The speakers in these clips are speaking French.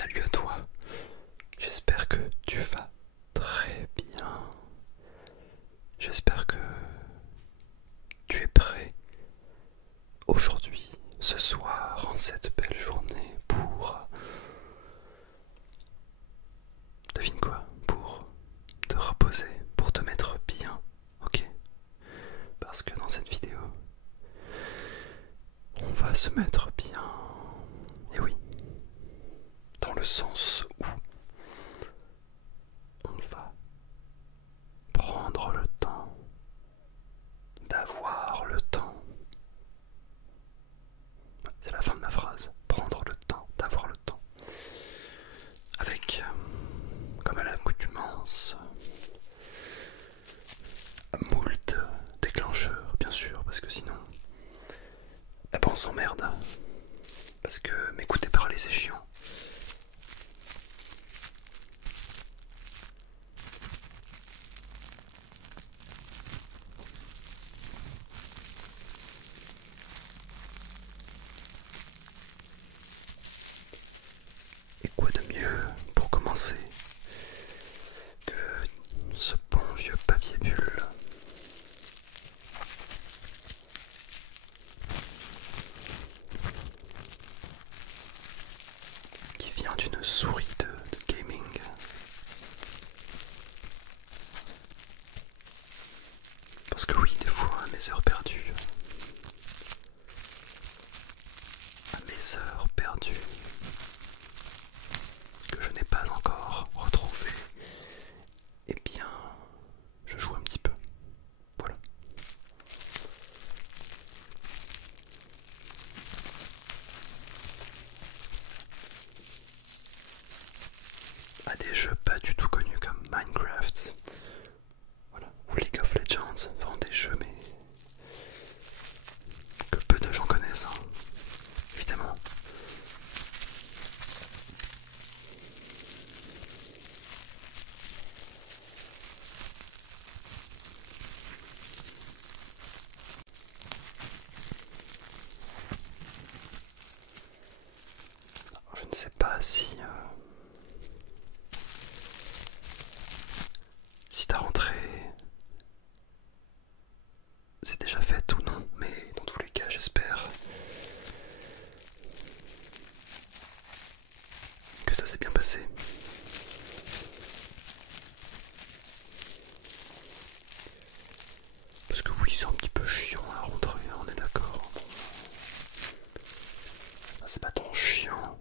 Salut à toi, j'espère que tu vas très bien. J'espère que tu es prêt aujourd'hui, ce soir, en cette belle journée pour... Devine quoi? Pour te reposer, pour te mettre bien, ok? Parce que dans cette vidéo, on va se mettre bien. Et oui, dans le sens où on va prendre le temps d'avoir le temps. C'est la fin de ma phrase. Prendre le temps d'avoir le temps. Avec, comme à l'accoutumance, moult déclencheurs, bien sûr, parce que sinon, eh ben on s'emmerde. Parce que m'écouter parler, c'est chiant. Et quoi de mieux pour commencer que ce bon vieux papier bulle qui vient d'une souris de gaming. Parce que oui, des fois, à mes heures perdues, que je n'ai pas encore retrouvé, eh bien, je joue un petit peu. Voilà. À des jeux pas du tout connus comme Minecraft, voilà, ou League of Legends, enfin des jeux mais que peu de gens connaissent, hein, évidemment. Alors, je ne sais pas si ta rentrée c'est déjà faite ou non, mais dans tous les cas, j'espère que ça s'est bien passé. Parce que oui, c'est un petit peu chiant à la rentrée, on est d'accord. Bon. C'est pas tant chiant.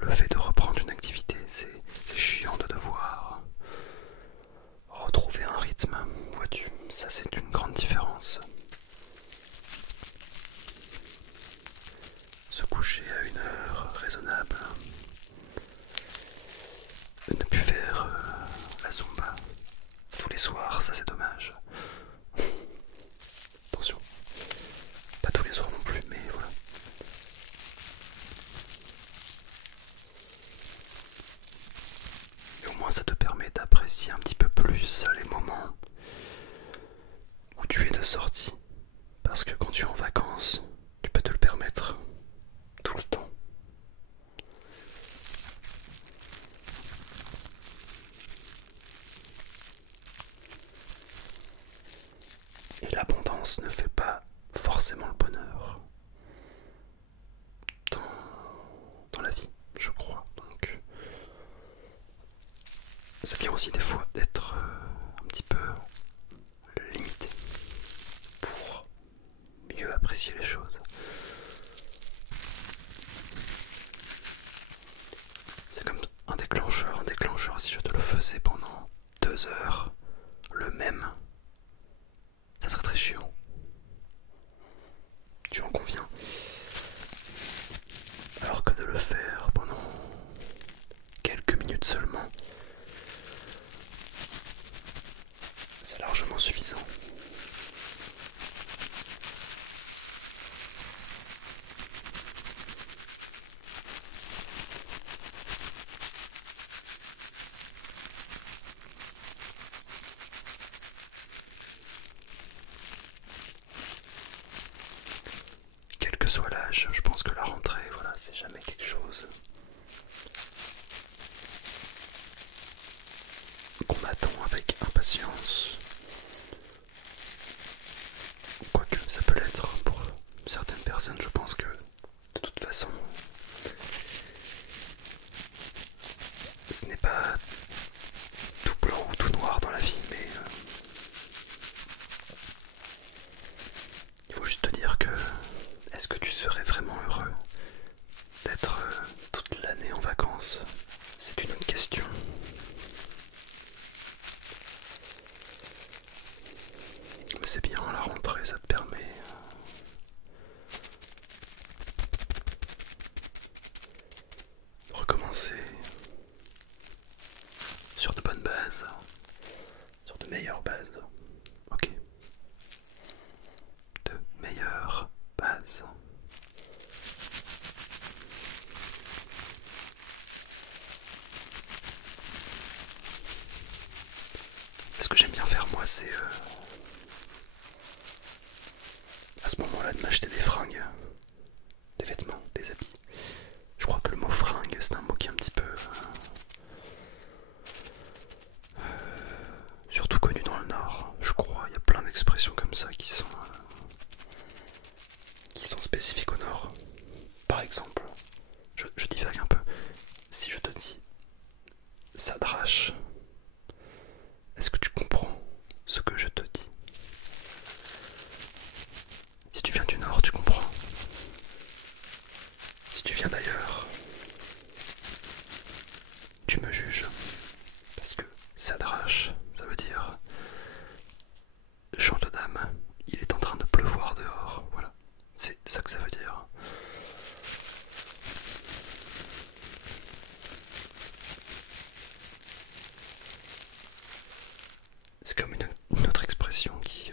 Le fait de reprendre une activité, c'est chiant de devoir retrouver un rythme, vois-tu, ça c'est une grande différence. Se coucher à une heure raisonnable, ne plus faire la zumba tous les soirs, ça c'est dommage. Attention, pas tous les soirs non plus, mais voilà. Et au moins ça te permet d'apprécier un petit peu plus les moments où tu es de sortie. Parce que quand tu es en vacances, tu peux te le permettre tout le temps. Et l'abondance ne fait pas forcément le bonheur dans la vie, je crois. Donc, ça vient aussi des fois d'être un petit peu limité pour mieux apprécier les choses. C'est comme un déclencheur, si je te le faisais pendant 2 heures, le même, ça serait très chiant. Tu en conviens? Alors que de le faire pendant quelques minutes seulement, c'est largement suffisant. Quel que soit l'âge, je pense que la rentrée, voilà, c'est jamais quelque chose on attend avec impatience. Quoique ça peut l'être pour certaines personnes, je pense que de toute façon, ce n'est pas tout blanc ou tout noir dans la vie, mais il faut juste te dire que est-ce que tu serais vraiment heureux d'être toute l'année en vacances? C'est une autre question. Mais c'est bien, la rentrée, ça te permet de recommencer sur de bonnes bases, sur de meilleures bases. Ok. De meilleures bases. Ce que j'aime bien faire moi, c'est à ce moment-là de m'acheter des fringues, des vêtements, des habits. Je crois que le mot fringue, c'est un mot qui est un petit peu surtout connu dans le Nord. Je crois, il y a plein d'expressions comme ça qui sont spécifiques au Nord. Par exemple, je divague un peu. Si je te dis ça drache, est-ce que tu comprends ce que je te dis? Si tu viens du Nord, tu comprends. Si tu viens d'ailleurs, tu me juges. Parce que ça drache, ça veut dire change de dame, il est en train de pleuvoir dehors. Voilà, c'est ça que ça veut dire. C'est comme une autre expression qui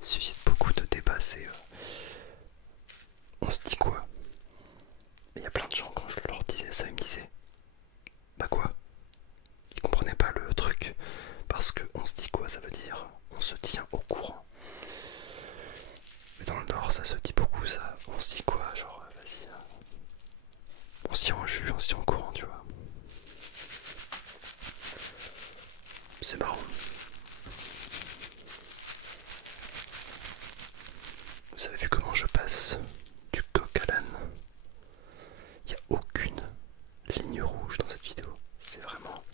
suscite beaucoup de débats, c'est on se dit quoi? Il y a plein de gens, quand je leur disais ça, ils me disaient bah quoi? Ils comprenaient pas le truc. Parce que on se dit quoi, ça veut dire on se tient au courant. Mais dans le Nord, ça se dit beaucoup ça. On se dit quoi? Genre vas-y, on se tient au jus, on se tient au courant, tu vois. C'est marrant. Vous avez vu comment je passe du coq à l'âne? Il n'y a aucune ligne rouge dans cette vidéo. C'est vraiment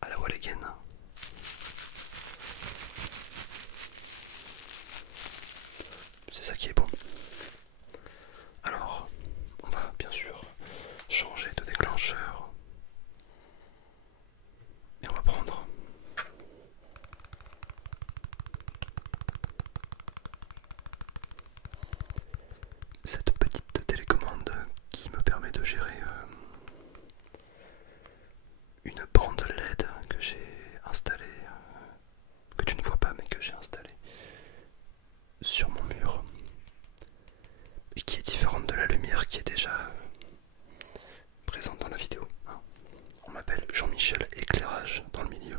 à la Walligan. C'est ça qui est bon. Alors, on va bien sûr changer de déclencheur. Et on va prendre cette petite télécommande qui me permet de gérer une bande LED que j'ai installée, que tu ne vois pas mais que j'ai installée sur mon mur et qui est différente de la lumière qui est déjà présente dans la vidéo. On m'appelle Jean-Michel Éclairage dans le milieu.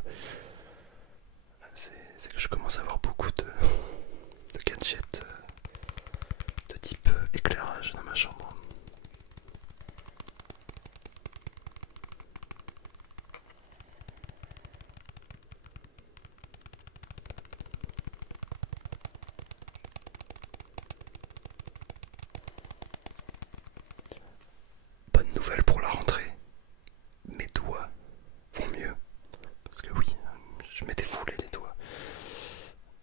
C'est que je commence à avoir beaucoup de gadgets de type éclairage dans ma chambre. Bonne nouvelle pour la rentrée, mes doigts vont mieux. Parce que oui, je m'étais foulé les doigts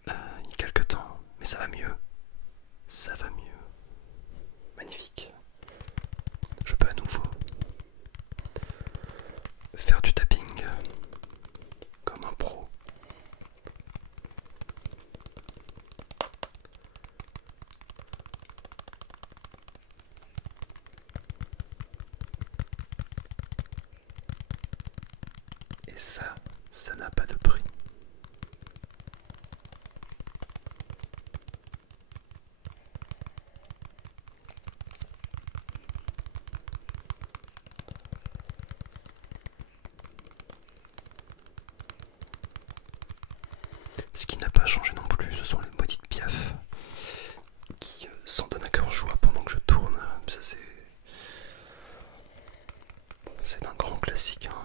il y a quelques temps, mais ça va mieux. Ça va mieux. Magnifique. Je peux à nouveau faire du tapping comme un pro. Et ça n'a pas de prix. Ce qui n'a pas changé non plus, ce sont les maudites piafs qui s'en donnent à cœur joie pendant que je tourne. Ça c'est un grand classique. Hein.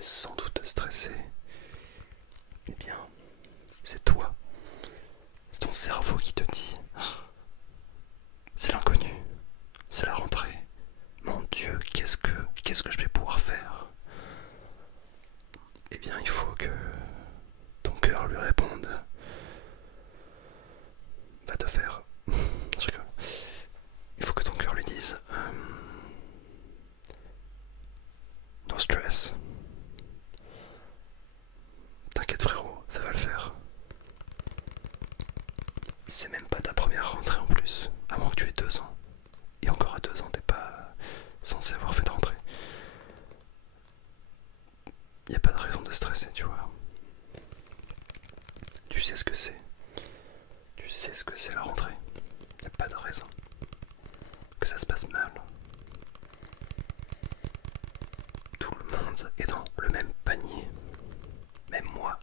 es sans doute stressé. Eh bien, c'est toi. C'est ton cerveau qui te dit: c'est l'inconnu, c'est la rentrée. Mon Dieu, qu'est-ce que je vais pouvoir faire? Eh bien, il faut que ton cœur lui réponde: va te faire. Je rigole. Il faut que ton cœur lui dise: no stress. T'inquiète frérot, ça va le faire. C'est même pas ta première rentrée en plus, à moins que tu aies 2 ans. Et encore à 2 ans, t'es pas censé avoir fait de rentrée. Y a pas de raison de stresser, tu vois. Tu sais ce que c'est. Tu sais ce que c'est la rentrée. Y a pas de raison que ça se passe mal. Tout le monde est dans le même panier. Même moi.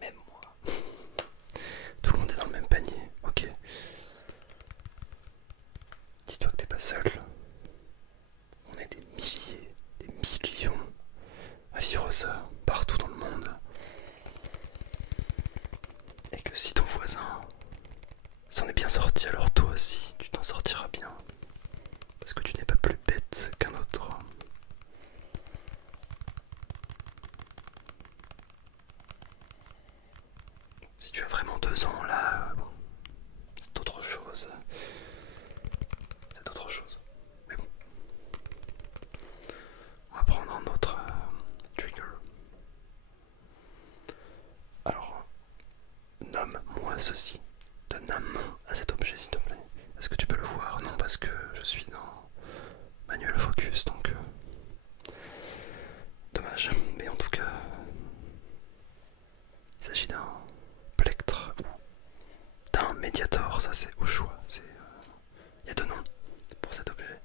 Même moi. Tout le monde est dans le même panier, ok. Dis-toi que t'es pas seul. On est des milliers, des millions à vivre ça partout dans le monde. Et que si ton voisin s'en est bien sorti, alors toi aussi tu t'en sortiras bien. Parce que tu n'es pas plus bête qu'un autre. Si tu as vraiment 2 ans là, bon, c'est autre chose. C'est autre chose. Mais bon. On va prendre un autre trigger. Alors, nomme-moi ceci. Donne un nom à cet objet s'il te plaît. Est-ce que tu peux le voir? Non, parce que je suis dans manuel focus, donc dommage. Mais en tout cas, il s'agit d'un plectre ou d'un médiator, ça c'est au choix. Il y a 2 noms pour cet objet.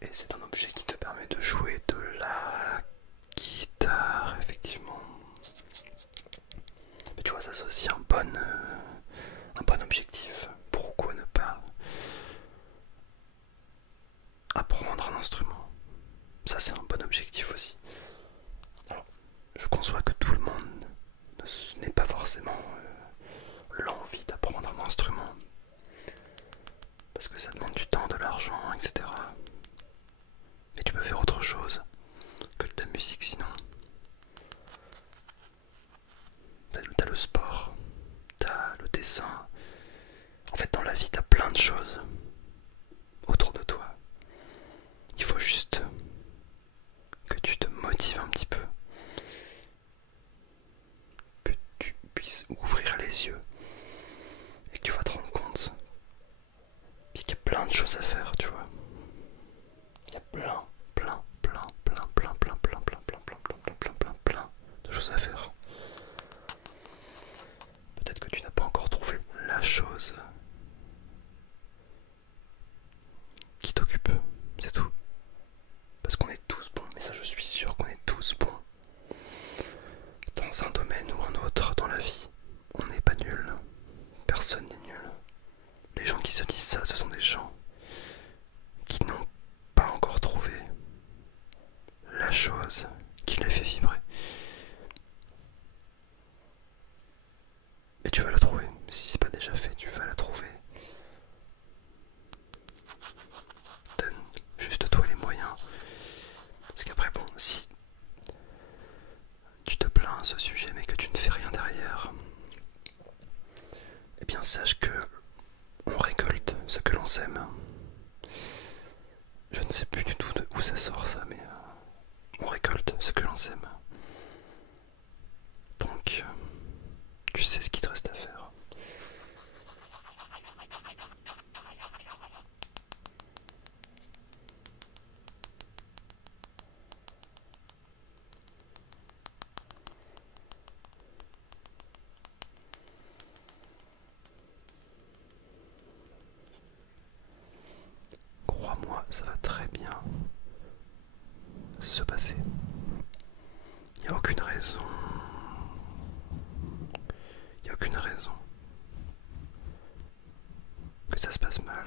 Et c'est un objet qui te permet de jouer de la guitare, effectivement. Mais tu vois, ça c'est aussi un bon objectif. Pourquoi ne pas apprendre un instrument? Ça c'est un bon objectif aussi. Alors, je conçois que tout le monde n'est pas forcément l'envie d'apprendre un instrument. Parce que ça demande du temps, de l'argent, etc. Mais tu peux faire autre chose que de la musique sinon. T'as le sport, t'as le dessin. En fait, dans la vie, t'as plein de choses autour de toi. Il faut juste que tu te motives un petit peu, que tu puisses ouvrir les yeux et que tu vas te rendre compte qu'il y a plein de choses à faire, tu vois. Il y a plein de choses à faire. Peut-être que tu n'as pas encore trouvé la chose qui t'occupe, c'est tout. Parce qu'on est tous bons, mais ça je suis sûr qu'on est tous bons dans un domaine ou un autre dans la vie. On n'est pas nul, personne n'est nul. Les gens qui se disent ça, ce sont des gens qui n'ont pas encore trouvé la chose qui les fait vibrer. Et tu vas la trouver, si c'est pas déjà fait, tu vas la trouver. Donne juste toi les moyens. Parce qu'après, bon, si tu te plains à ce sujet mais que tu ne fais rien derrière, eh bien sache que on récolte ce que l'on sème. Je ne sais plus du tout d'où ça sort ça, mais on récolte ce que l'on sème. Donc, tu sais ce qu'il te reste à faire. ça va très bien se passer. Il n'y a aucune raison. Il n'y a aucune raison que ça se passe mal.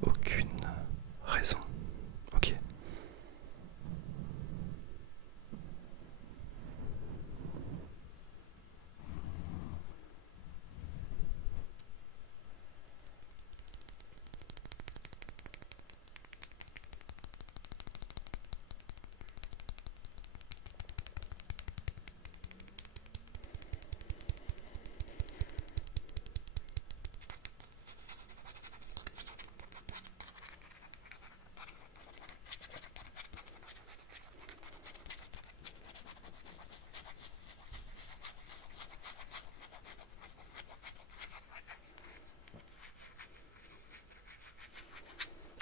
Aucune raison. Ok.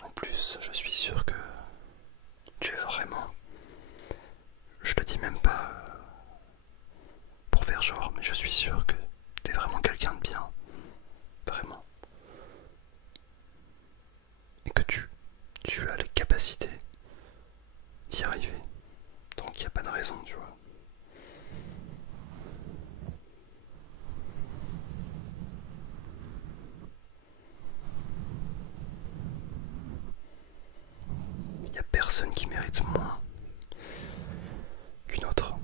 En plus, je suis sûr que tu es vraiment, je le dis même pas pour faire genre, mais je suis sûr que tu es vraiment quelqu'un de bien, vraiment, et que tu as les capacités d'y arriver. Donc il n'y a pas de raison, tu vois. Il n'y a personne qui mérite moins qu'une autre.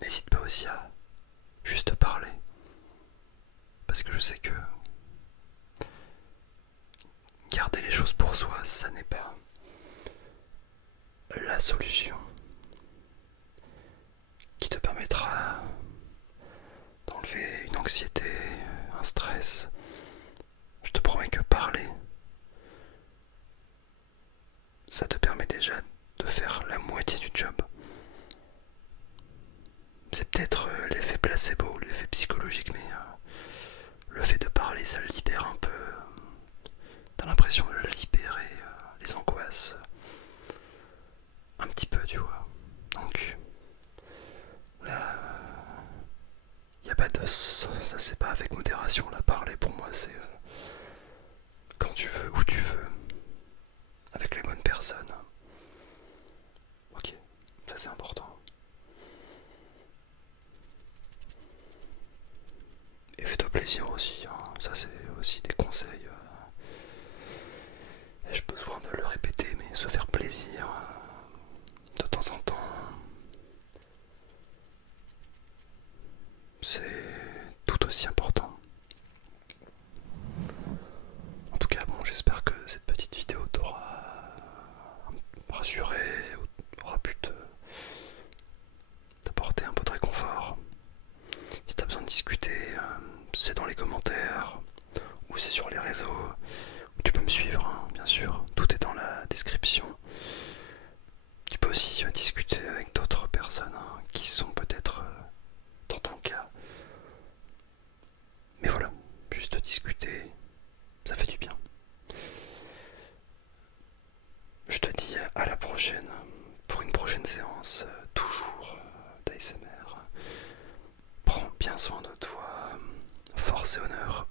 N'hésite pas aussi à juste parler, parce que je sais que garder les choses pour soi, ça n'est pas la solution qui te permettra d'enlever une anxiété, un stress. Je te promets que parler, ça te permet déjà de faire la moitié du job. C'est peut-être l'effet placebo, l'effet psychologique, mais le fait de parler, ça le libère un peu. T'as l'impression de libérer les angoisses. Un petit peu, tu vois. Donc, là, y a pas de... Ça, c'est pas avec modération, là, parler pour moi, c'est quand tu veux, où tu veux, avec les bonnes personnes. Ok, ça c'est important. Et fais-toi plaisir aussi, hein. Ça c'est aussi des conseils. Ai-je besoin de le répéter, mais se faire plaisir de temps en temps, c'est tout aussi important. En tout cas, bon, j'espère que cette petite vidéo t'aura rassuré ou aura pu t'apporter un peu de réconfort. Si t'as besoin de discuter, c'est dans les commentaires ou c'est sur les réseaux où tu peux me suivre, hein, bien sûr. Tout est dans la description. Tu peux aussi discuter avec d'autres personnes qui sont peut-être dans ton cas. Mais voilà, juste discuter, ça fait du bien. Je te dis à la prochaine pour une prochaine séance, toujours d'ASMR. Prends bien soin de toi, force et honneur